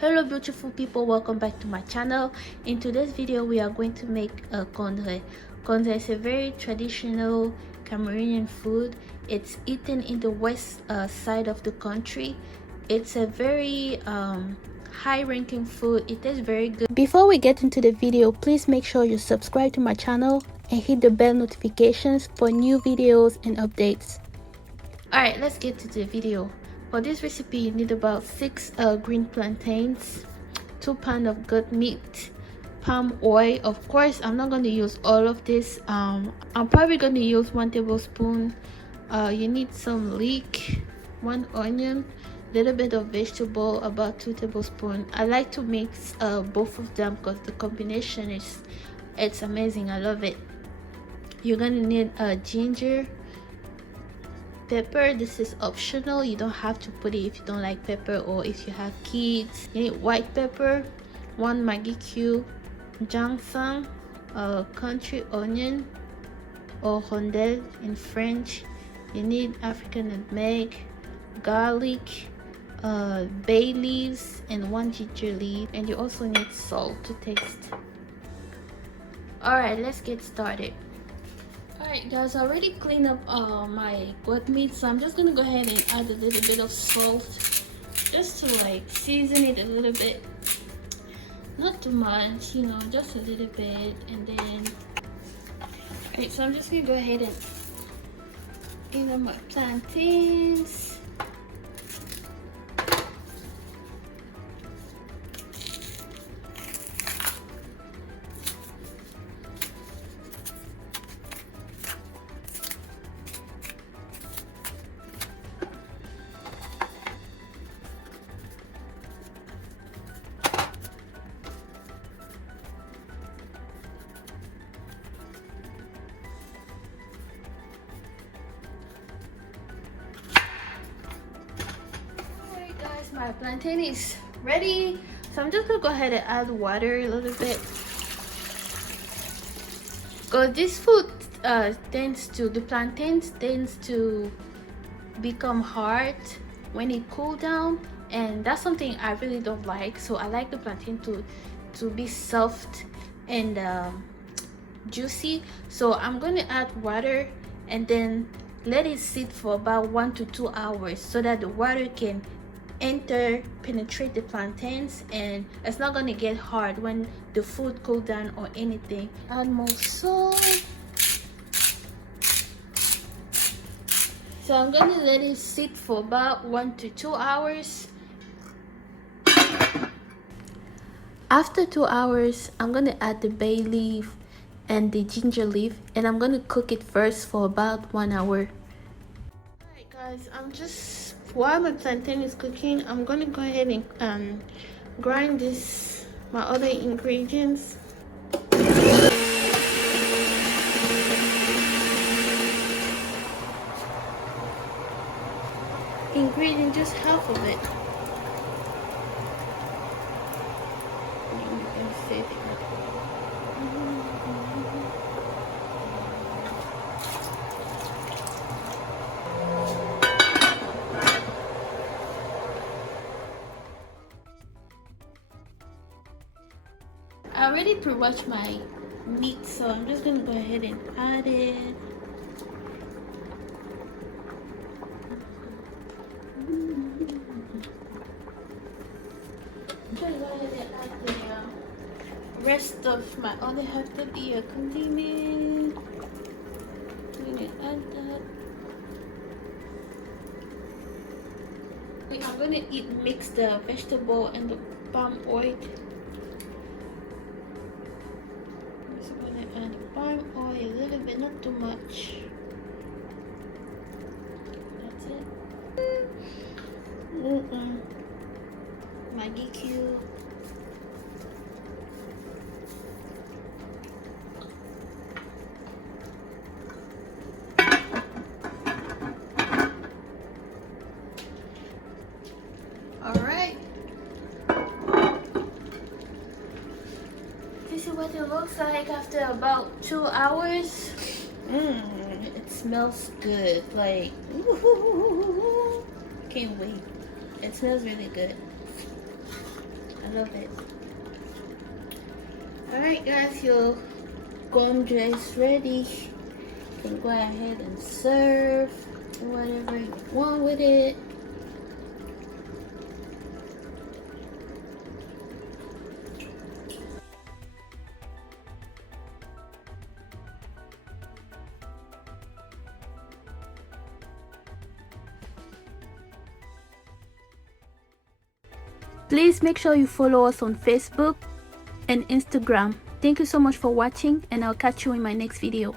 Hello beautiful people, welcome back to my channel. In today's video we are going to make a kondre. Kondre is a very traditional Cameroonian food. It's eaten in the west side of the country. It's a very high ranking food. It is very good. Before we get into the video, please make sure you subscribe to my channel and hit the bell notifications for new videos and updates. Alright, let's get to the video. For this recipe you need about 6 green plantains, 2 pounds of goat meat, palm oil. Of course I'm not going to use all of this. I'm probably going to use 1 tablespoon. You need some leek, 1 onion, little bit of vegetable, about 2 tablespoons. I like to mix both of them because the combination it's amazing. I love it. You're gonna need ginger, pepper. This is optional, you don't have to put it if you don't like pepper or if you have kids. You need white pepper, 1 Maggi cube, ndjansan, country onion or rondelle in French. You need African nutmeg, garlic, bay leaves, and 1 ginger leaf, and you also need salt to taste. Alright, let's get started. Alright guys, I already cleaned up my goat meat, so I'm just gonna go ahead and add a little bit of salt just to like season it a little bit. Not too much, you know, just a little bit. And then alright, so I'm just gonna go ahead and clean up my plantains. My plantain is ready, so I'm just gonna go ahead and add water a little bit, because this food the plantains tends to become hard when it cool down, and that's something I really don't like. So I like the plantain to be soft and juicy. So I'm gonna add water and then let it sit for about 1 to 2 hours so that the water can penetrate the plantains and it's not going to get hard when the food cool down or anything. Add more salt. So I'm going to let it sit for about 1 to 2 hours. After 2 hours, I'm going to add the bay leaf and the ginger leaf, and I'm going to cook it first for about 1 hour. Alright guys, while my plantain is cooking, I'm gonna go ahead and grind my other ingredients. Just half of it. I already pre-washed my meat, so I'm just gonna go ahead and add it. I'm gonna go ahead and add the rest of my other half to be a condiment. I'm gonna add that. I'm gonna mix the vegetable and the palm oil. Palm oil a little bit, not too much. That's it. Maggi cube. Alright. This is what it looks like after about 2 hours. It smells good, like can't wait. It smells really good. love it. Alright guys, your Kondre is ready. You can go ahead and serve whatever you want with it. Please make sure you follow us on Facebook and Instagram. Thank you so much for watching, and I'll catch you in my next video.